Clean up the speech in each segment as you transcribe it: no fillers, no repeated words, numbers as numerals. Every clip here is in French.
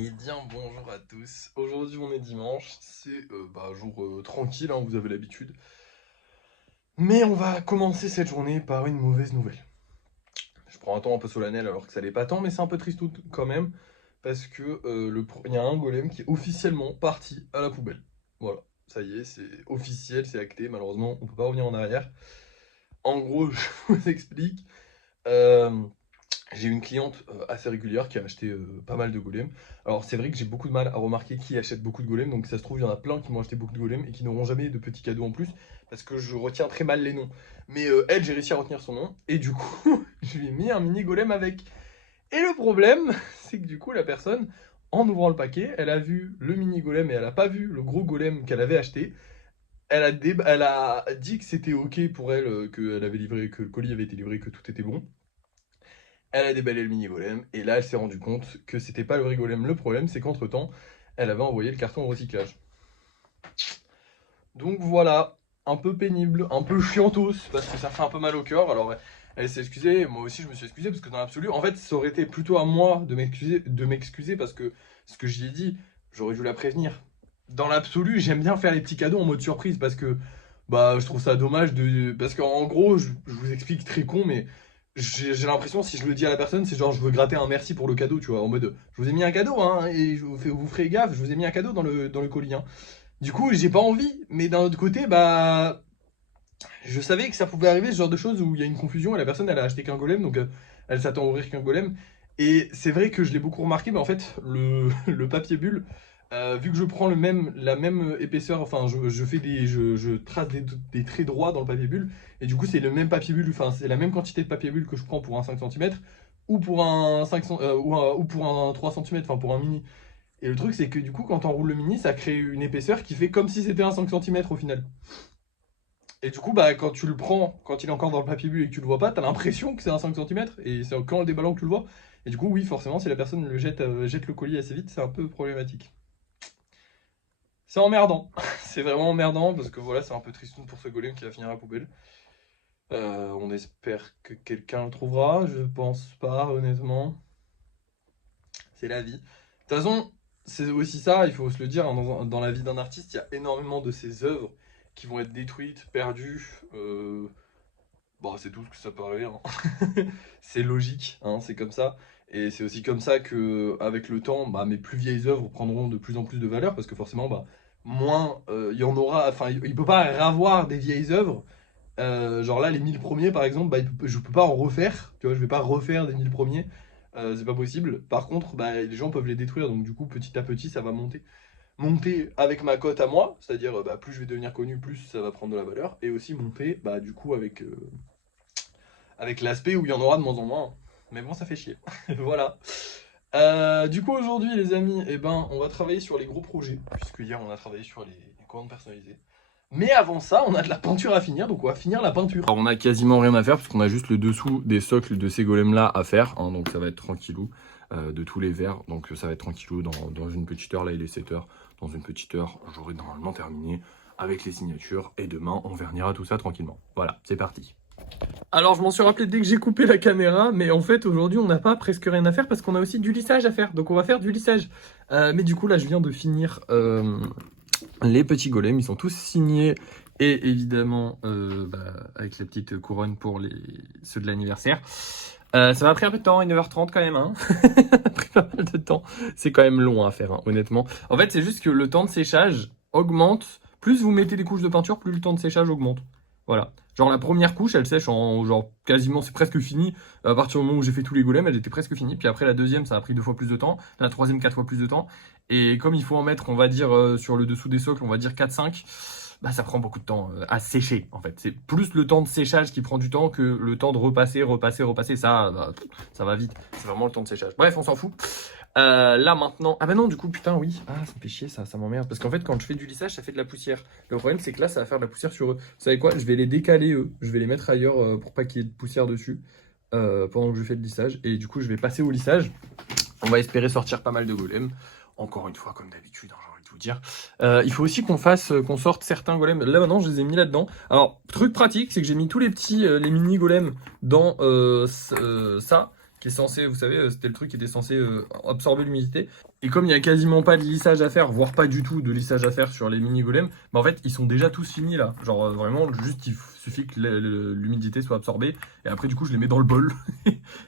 Et bien bonjour à tous. Aujourd'hui on est dimanche, c'est jour tranquille, hein, vous avez l'habitude. Mais on va commencer cette journée par une mauvaise nouvelle. Je prends un temps un peu solennel alors que ça l'est pas tant, mais c'est un peu triste quand même. Parce que il y a un golem qui est officiellement parti à la poubelle. Voilà, ça y est, c'est officiel, c'est acté, malheureusement on peut pas revenir en arrière. En gros, je vous explique. Euh, J'ai une cliente assez régulière qui a acheté pas mal de golems. Alors c'est vrai que j'ai beaucoup de mal à remarquer qui achète beaucoup de golems, donc ça se trouve il y en a plein qui m'ont acheté beaucoup de golems et qui n'auront jamais de petits cadeaux en plus, parce que je retiens très mal les noms. Mais elle, j'ai réussi à retenir son nom, et du coup, je lui ai mis un mini golem avec. Et le problème, c'est que du coup, la personne, en ouvrant le paquet, elle a vu le mini golem et elle a pas vu le gros golem qu'elle avait acheté. Elle a dit que c'était ok pour elle, qu'elle avait livré, que le colis avait été livré, que tout était bon. Elle a déballé le mini golem et là elle s'est rendue compte que c'était pas le vrai golem. Le problème c'est qu'entre temps elle avait envoyé le carton au recyclage. Donc voilà, un peu pénible, un peu chiantos parce que ça fait un peu mal au cœur. Alors elle s'est excusée, moi aussi je me suis excusé parce que dans l'absolu, en fait ça aurait été plutôt à moi de m'excuser parce que ce que j'y ai dit, j'aurais dû la prévenir. Dans l'absolu, j'aime bien faire les petits cadeaux en mode surprise parce que je trouve ça dommage de parce qu'en gros, je vous explique très con mais j'ai l'impression si je le dis à la personne, c'est genre je veux gratter un merci pour le cadeau, tu vois, en mode je vous ai mis un cadeau hein et vous ferez gaffe, je vous ai mis un cadeau dans le colis hein. Du coup, j'ai pas envie, mais d'un autre côté, je savais que ça pouvait arriver, ce genre de choses où il y a une confusion et la personne, elle a acheté qu'un golem, donc elle s'attend à ouvrir qu'un golem. Et c'est vrai que je l'ai beaucoup remarqué, mais en fait, le papier bulle, vu que je prends la même épaisseur, enfin, je trace des traits droits dans le papier bulle, et du coup, c'est le même papier bulle, enfin, c'est la même quantité de papier bulle que je prends pour un 5 cm, ou pour un 5 ou pour un 3 cm, enfin, pour un mini. Et le truc, c'est que du coup, quand on roule le mini, ça crée une épaisseur qui fait comme si c'était un 5 cm au final. Et du coup, quand tu le prends, quand il est encore dans le papier bulle et que tu le vois pas, t'as l'impression que c'est un 5 cm. Et c'est quand le déballant que tu le vois. Et du coup, oui, forcément, si la personne jette le colis assez vite, c'est un peu problématique. C'est emmerdant. C'est vraiment emmerdant parce que voilà, c'est un peu tristoun pour ce golem qui va finir à la poubelle. On espère que quelqu'un le trouvera. Je pense pas, honnêtement. C'est la vie. De toute façon, c'est aussi ça, il faut se le dire, hein, dans la vie d'un artiste, il y a énormément de ses œuvres qui vont être détruites, perdues. C'est tout ce que ça peut arriver, hein. C'est logique, hein, c'est comme ça. Et c'est aussi comme ça que, avec le temps, mes plus vieilles œuvres prendront de plus en plus de valeur parce que forcément, moins il y en aura. Enfin, il peut pas y avoir des vieilles œuvres. Genre là, les 1000 premiers, par exemple, je peux pas en refaire. Tu vois, je vais pas refaire des 1000 premiers. C'est pas possible. Par contre, les gens peuvent les détruire. Donc, du coup, petit à petit, ça va monter avec ma cote à moi, c'est-à-dire plus je vais devenir connu, plus ça va prendre de la valeur, et aussi monter du coup avec l'aspect où il y en aura de moins en moins. Mais bon, ça fait chier. Voilà. Du coup, aujourd'hui, les amis, on va travailler sur les gros projets, puisque hier, on a travaillé sur les commandes personnalisées. Mais avant ça, on a de la peinture à finir, donc on va finir la peinture. Alors, on a quasiment rien à faire, parce qu'on a juste le dessous des socles de ces golems-là à faire, hein, donc ça va être tranquillou, de tous les verres, donc ça va être tranquillou dans une petite heure, là il est 7 heures, dans une petite heure, j'aurai normalement terminé avec les signatures, et demain, on vernira tout ça tranquillement. Voilà, c'est parti. Alors je m'en suis rappelé dès que j'ai coupé la caméra, mais en fait aujourd'hui on n'a pas presque rien à faire parce qu'on a aussi du lissage à faire, donc on va faire du lissage. Mais du coup là je viens de finir les petits golems, ils sont tous signés et évidemment avec la petite couronne pour ceux de l'anniversaire. Ça m'a pris un peu de temps, 1h30 quand même, hein. Ça m'a pris pas mal de temps, c'est quand même long à faire, hein, honnêtement. En fait c'est juste que le temps de séchage augmente, plus vous mettez des couches de peinture, plus le temps de séchage augmente. Voilà. Genre la première couche, elle sèche en genre quasiment, c'est presque fini. À partir du moment où j'ai fait tous les golems, elle était presque finie. Puis après la deuxième, ça a pris 2 fois plus de temps. La troisième, 4 fois plus de temps. Et comme il faut en mettre, on va dire, sur le dessous des socles, on va dire 4-5, ça prend beaucoup de temps à sécher en fait. C'est plus le temps de séchage qui prend du temps que le temps de repasser. Ça va vite. C'est vraiment le temps de séchage. Bref, on s'en fout. Là maintenant. Ah bah non, du coup, putain, oui. Ah, ça me fait chier, ça m'emmerde. Parce qu'en fait, quand je fais du lissage, ça fait de la poussière. Le problème, c'est que là, ça va faire de la poussière sur eux. Vous savez quoi? Je vais les décaler, eux. Je vais les mettre ailleurs pour pas qu'il y ait de poussière dessus pendant que je fais le lissage. Et du coup, je vais passer au lissage. On va espérer sortir pas mal de golems. Encore une fois, comme d'habitude, hein, j'ai envie de vous dire. Il faut aussi qu'on sorte certains golems. Là maintenant, je les ai mis là-dedans. Alors, truc pratique, c'est que j'ai mis tous les petits, les mini golems dans ça qui est censé, vous savez, c'était le truc qui était censé absorber l'humidité. Et comme il y a quasiment pas de lissage à faire, voire pas du tout de lissage à faire sur les mini golems, bah en fait ils sont déjà tous finis là. Genre vraiment juste suffit que l'humidité soit absorbée et après du coup je les mets dans le bol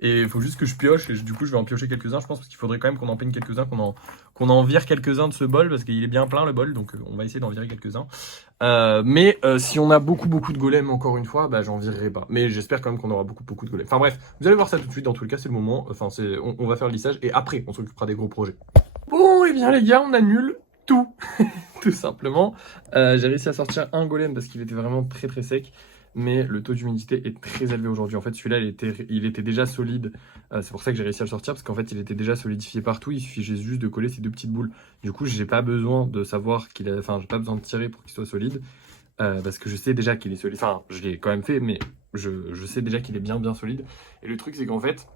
et il faut juste que je pioche et du coup je vais en piocher quelques-uns je pense parce qu'il faudrait quand même qu'on en peigne quelques-uns, qu'on en vire quelques-uns de ce bol parce qu'il est bien plein le bol donc on va essayer d'en virer quelques-uns. Mais si on a beaucoup de golems encore une fois, bah j'en virerai pas. Mais j'espère quand même qu'on aura beaucoup de golems. Enfin bref, vous allez voir ça tout de suite. Dans tous les cas, c'est le moment. Enfin, on va faire le lissage et après, on s'occupera des gros projets. Bon, et bien les gars, on annule tout, tout simplement. J'ai réussi à sortir un golem parce qu'il était vraiment très sec. Mais le taux d'humidité est très élevé aujourd'hui. En fait, celui-là, il était déjà solide. C'est pour ça que j'ai réussi à le sortir parce qu'en fait, il était déjà solidifié partout. Il suffit juste de coller ces deux petites boules. Du coup, j'ai pas besoin de savoir enfin, j'ai pas besoin de tirer pour qu'il soit solide. Parce que je sais déjà qu'il est solide. Enfin, je l'ai quand même fait, mais je sais déjà qu'il est bien solide. Et le truc, c'est qu'en fait,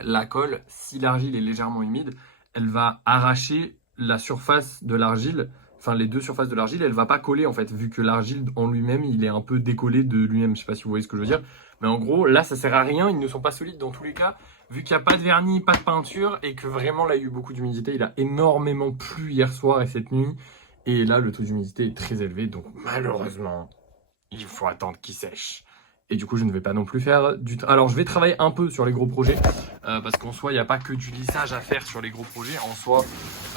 la colle, si l'argile est légèrement humide, elle va arracher la surface de l'argile. Enfin, les deux surfaces de l'argile, elle va pas coller en fait, vu que l'argile en lui-même, il est un peu décollé de lui-même. Je sais pas si vous voyez ce que je veux dire. Mais en gros, là, ça sert à rien. Ils ne sont pas solides dans tous les cas. Vu qu'il n'y a pas de vernis, pas de peinture, et que vraiment, là, il y a eu beaucoup d'humidité. Il a énormément plu hier soir et cette nuit. Et là, le taux d'humidité est très élevé, donc malheureusement, il faut attendre qu'il sèche. Et du coup, je ne vais pas non plus faire du... Alors, je vais travailler un peu sur les gros projets, parce qu'en soi, il n'y a pas que du lissage à faire sur les gros projets. En soi,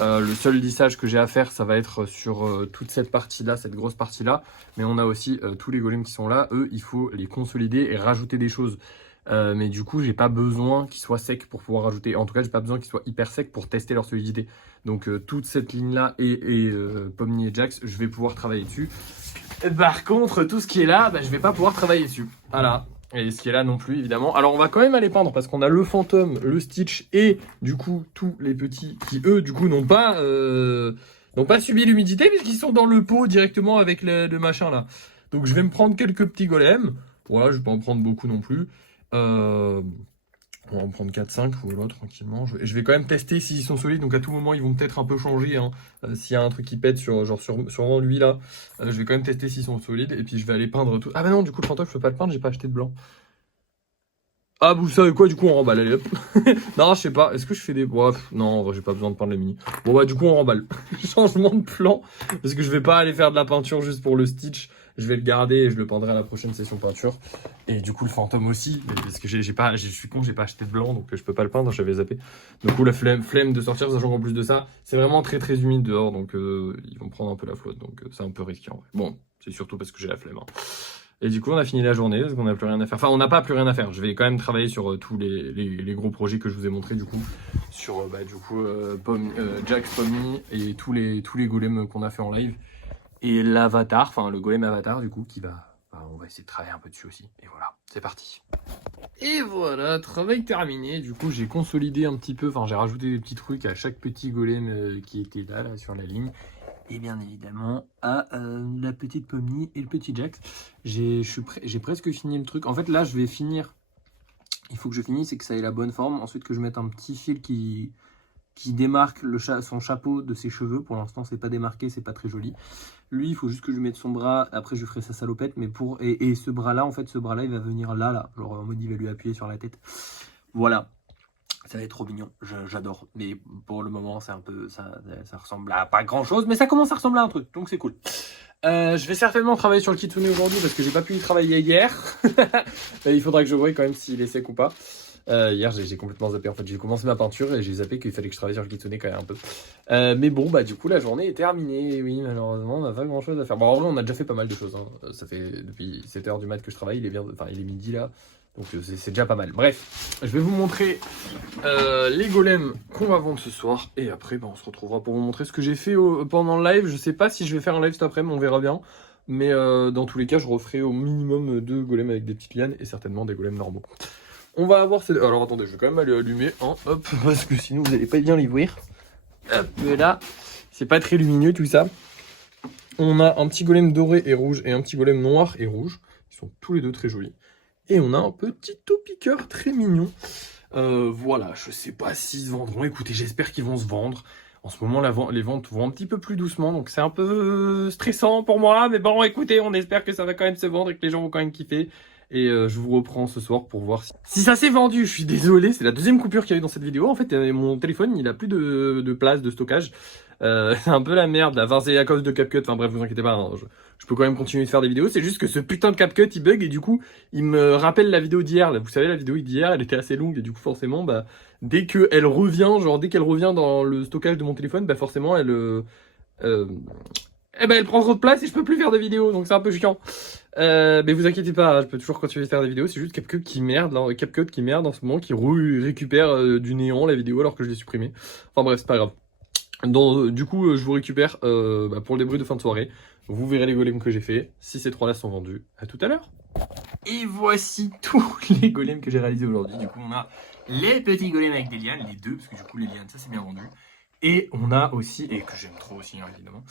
le seul lissage que j'ai à faire, ça va être sur toute cette partie-là, cette grosse partie-là. Mais on a aussi tous les golems qui sont là. Eux, il faut les consolider et rajouter des choses. Mais du coup, j'ai pas besoin qu'ils soient secs pour pouvoir rajouter. En tout cas, j'ai pas besoin qu'ils soient hyper secs pour tester leur solidité. Donc toute cette ligne-là et Pomni et Jax, je vais pouvoir travailler dessus. Par contre, tout ce qui est là, bah, je vais pas pouvoir travailler dessus. Voilà. Et ce qui est là non plus, évidemment. Alors, on va quand même aller peindre parce qu'on a le fantôme, le Stitch et du coup tous les petits qui, eux, du coup, n'ont pas subi l'humidité puisqu'ils sont dans le pot directement avec le machin là. Donc, je vais me prendre quelques petits golems. Voilà, je vais pas en prendre beaucoup non plus. On va en prendre 4-5, voilà, tranquillement. Je vais quand même tester s'ils sont solides, donc à tout moment ils vont peut-être un peu changer. Hein. S'il y a un truc qui pète sur lui là, je vais quand même tester s'ils sont solides et puis je vais aller peindre tout. Ah bah non, du coup le fantôme je peux pas le peindre, j'ai pas acheté de blanc. Ah vous savez quoi, du coup on remballe, allez hop. Non, je sais pas, est-ce que je fais des... Bref, non, en vrai, j'ai pas besoin de peindre les mini. Bon bah du coup on remballe. Changement de plan, parce que je vais pas aller faire de la peinture juste pour le Stitch. Je vais le garder et je le peindrai à la prochaine session peinture. Et du coup le fantôme aussi, parce que je suis con, j'ai pas acheté de blanc, donc je peux pas le peindre, j'avais zappé. Du coup la flemme de sortir, sachant qu'en plus de ça, c'est vraiment très humide dehors, donc ils vont prendre un peu la flotte, donc c'est un peu risqué en vrai. Bon, c'est surtout parce que j'ai la flemme. Hein. Et du coup, on a fini la journée parce qu'on n'a plus rien à faire. Enfin, on n'a pas plus rien à faire. Je vais quand même travailler sur tous les gros projets que je vous ai montrés, du coup. Sur, Jax, Pomni et tous les golems qu'on a fait en live. Et l'avatar, enfin, le golem avatar, du coup, on va essayer de travailler un peu dessus aussi. Et voilà, c'est parti. Et voilà, travail terminé. Du coup, j'ai consolidé un petit peu, enfin, j'ai rajouté des petits trucs à chaque petit golem qui était là, sur la ligne. Et bien évidemment à la petite Pomni et le petit Jax. J'ai presque fini le truc. En fait là je vais finir. Il faut que je finisse et que ça ait la bonne forme. Ensuite que je mette un petit fil qui démarque son chapeau de ses cheveux. Pour l'instant c'est pas démarqué, c'est pas très joli. Lui il faut juste que je mette son bras. Après je ferai sa salopette. Mais et ce bras là, en fait ce bras là il va venir là. Genre en mode il va lui appuyer sur la tête. Voilà. Ça va être trop mignon, j'adore. Mais pour le moment, c'est un peu, ça ressemble à pas grand chose, mais ça commence à ressembler à un truc, donc c'est cool. Je vais certainement travailler sur le kitsune aujourd'hui parce que j'ai pas pu y travailler hier. Il faudra que je voie quand même s'il est sec ou pas. Hier, j'ai complètement zappé. En fait, j'ai commencé ma peinture et j'ai zappé qu'il fallait que je travaille sur le kitsune quand même un peu. Mais bon, bah du coup, la journée est terminée. Oui, malheureusement, on n'a pas grand chose à faire. Bon, en vrai, on a déjà fait pas mal de choses. Hein. Ça fait depuis 7h du mat que je travaille. Il est midi là. Donc c'est déjà pas mal. Bref, je vais vous montrer les golems qu'on va vendre ce soir. Et après, on se retrouvera pour vous montrer ce que j'ai fait pendant le live. Je sais pas si je vais faire un live cet après-midi, on verra bien. Mais dans tous les cas, je referai au minimum 2 golems avec des petites lianes et certainement des golems normaux. On va avoir ces... Alors attendez, je vais quand même aller allumer. Hein, hop, parce que sinon vous n'allez pas bien les voir. Hop, là, c'est pas très lumineux tout ça. On a un petit golem doré et rouge et un petit golem noir et rouge. Ils sont tous les deux très jolis. Et on a un petit taupiqueur très mignon. Voilà, je sais pas s'ils se vendront. Écoutez, j'espère qu'ils vont se vendre. En ce moment, les ventes vont un petit peu plus doucement. Donc c'est un peu stressant pour moi. Mais bon, écoutez, on espère que ça va quand même se vendre et que les gens vont quand même kiffer. Et je vous reprends ce soir pour voir si ça s'est vendu. Je suis désolé, c'est la deuxième coupure qu'il y a eu dans cette vidéo. En fait, mon téléphone, il a plus de place, de stockage. C'est un peu la merde là. Enfin, c'est à cause de CapCut. Enfin bref, vous inquiétez pas, hein. Je peux quand même continuer de faire des vidéos. C'est juste que ce putain de CapCut il bug et du coup il me rappelle la vidéo d'hier. Là, vous savez, la vidéo d'hier, elle était assez longue et du coup forcément, bah dès qu'elle revient, genre dès qu'elle revient dans le stockage de mon téléphone, bah forcément euh, eh ben elle prend trop de place et je peux plus faire de vidéos. Donc c'est un peu chiant. Mais vous inquiétez pas, je peux toujours continuer de faire des vidéos. C'est juste CapCut qui merde, là, CapCut qui merde en ce moment, qui récupère du néant la vidéo alors que je l'ai supprimée. Enfin bref, c'est pas grave. Du coup, je vous récupère pour le débrief de fin de soirée. Vous verrez les golems que j'ai fait. Si ces trois-là sont vendus, à tout à l'heure. Et voici tous les golems que j'ai réalisés aujourd'hui. Du coup, on a les petits golems avec des lianes, les deux, parce que du coup, les lianes, ça c'est bien vendu. Et on a aussi, et que j'aime trop aussi, hein, évidemment.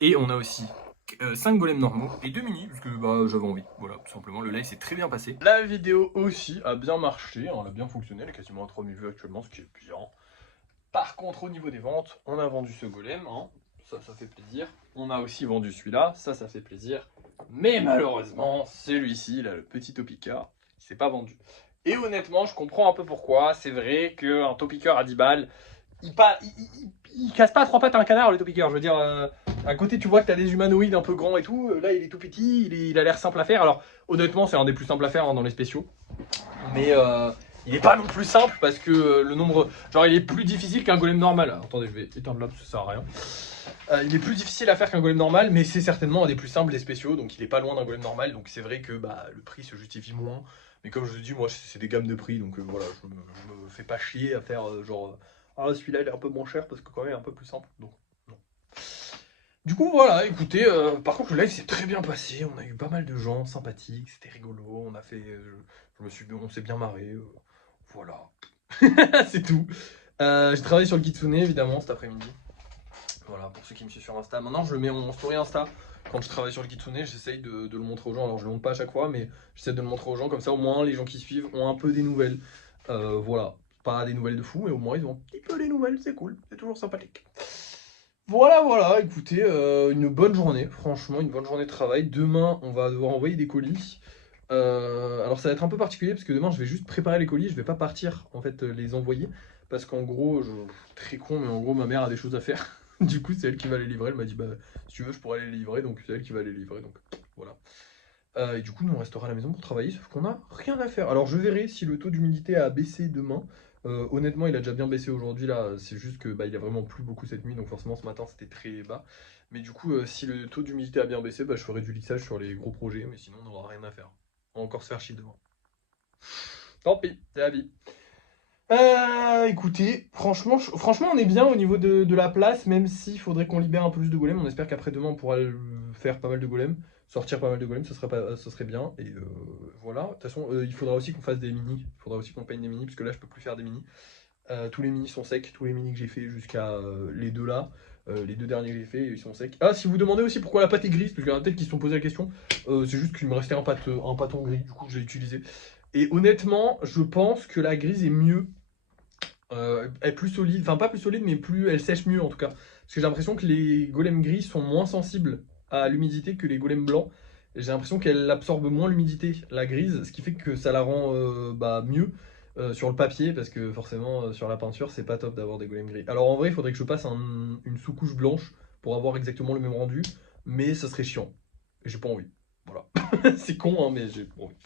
Et on a aussi 5 golems normaux et 2 mini, parce que bah, j'avais envie. Voilà, tout simplement, le live s'est très bien passé. La vidéo aussi a bien marché, hein, elle a bien fonctionné, elle est quasiment à 3000 vues actuellement, ce qui est bien. Par contre, au niveau des ventes, on a vendu ce golem, hein, ça fait plaisir. On a aussi vendu celui-là, ça fait plaisir. Mais malheureusement, celui-ci, là, le petit Topica, il s'est pas vendu. Et honnêtement, je comprends un peu pourquoi. C'est vrai qu'un Topica à 10 balles, il casse pas à trois pattes un canard, le Topica. Je veux dire, à côté, tu vois que tu as des humanoïdes un peu grands et tout. Là, il est tout petit, il a l'air simple à faire. Alors, honnêtement, c'est un des plus simples à faire hein, dans les spéciaux. Mais il est pas non plus simple parce que le nombre. Genre, il est plus difficile qu'un golem normal. Alors, attendez, je vais éteindre là parce que ça sert à rien. Il est plus difficile à faire qu'un golem normal, mais c'est certainement un des plus simples des spéciaux. Donc, il est pas loin d'un golem normal. Donc, c'est vrai que bah, le prix se justifie moins. Mais comme je vous dis, moi, c'est des gammes de prix. Donc, voilà, je me fais pas chier à faire genre. Ah, celui-là, il est un peu moins cher parce que quand même, il est un peu plus simple. Donc, non. Du coup, voilà, écoutez, par contre, le live s'est très bien passé. On a eu pas mal de gens sympathiques, c'était rigolo. On a fait. On s'est bien marré. Voilà. C'est tout. J'ai travaillé sur le Kitsune, évidemment, cet après-midi. Voilà, pour ceux qui me suivent sur Insta. Maintenant, je le mets en story Insta. Quand je travaille sur le Kitsune, j'essaye de le montrer aux gens. Alors, je le montre pas à chaque fois, mais j'essaie de le montrer aux gens. Comme ça, au moins, les gens qui suivent ont un peu des nouvelles. Voilà. Pas des nouvelles de fou, mais au moins, ils ont un petit peu des nouvelles. C'est cool. C'est toujours sympathique. Voilà, voilà, écoutez, une bonne journée, franchement, une bonne journée de travail. Demain, on va devoir envoyer des colis. Alors ça va être un peu particulier parce que demain, je vais juste préparer les colis, je vais pas partir, en fait, les envoyer. Parce qu'en gros, très con, mais en gros, ma mère a des choses à faire. Du coup, c'est elle qui va les livrer. Elle m'a dit, bah, si tu veux, je pourrais les livrer, donc c'est elle qui va les livrer, donc voilà. Et du coup, nous, on restera à la maison pour travailler, sauf qu'on a rien à faire. Alors, je verrai si le taux d'humidité a baissé demain. Honnêtement, il a déjà bien baissé aujourd'hui, là. C'est juste que bah, il a vraiment plu beaucoup cette nuit, donc forcément, ce matin, c'était très bas. Mais du coup, si le taux d'humidité a bien baissé, bah, je ferai du lissage sur les gros projets, mais sinon, on n'aura rien à faire. On va encore se faire chier demain. Tant pis, c'est la vie. Écoutez, franchement, on est bien au niveau de la place, même s'il faudrait qu'on libère un peu plus de golems. On espère qu'après demain, on pourra faire pas mal de golems, sortir pas mal de golems, ce serait bien. Et voilà, de toute façon, il faudra aussi qu'on fasse des mini. Il faudra aussi qu'on peigne des mini, parce que là, je peux plus faire des mini. Tous les mini sont secs, tous les mini que j'ai fait jusqu'à les deux là. Les deux derniers que j'ai fait, ils sont secs. Ah, si vous demandez aussi pourquoi la pâte est grise, parce qu'il y en a peut-être qui se sont posé la question, c'est juste qu'il me restait un pâton gris, du coup je l'ai utilisé. Et honnêtement, je pense que la grise est mieux elle est plus solide, enfin pas plus solide, mais plus elle sèche mieux en tout cas. Parce que j'ai l'impression que les golems gris sont moins sensibles à l'humidité que les golems blancs. J'ai l'impression qu'elle absorbe moins l'humidité, la grise, ce qui fait que ça la rend mieux sur le papier, parce que forcément sur la peinture c'est pas top d'avoir des golems gris. Alors en vrai il faudrait que je passe une sous-couche blanche pour avoir exactement le même rendu, mais ça serait chiant. Et j'ai pas envie. Voilà. C'est con hein, mais j'ai pas envie.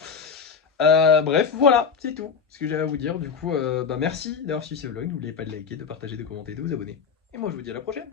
Bref, voilà, c'est tout ce que j'avais à vous dire. Du coup, merci d'avoir suivi ce vlog. N'oubliez pas de liker, de partager, de commenter, de vous abonner. Et moi, je vous dis à la prochaine.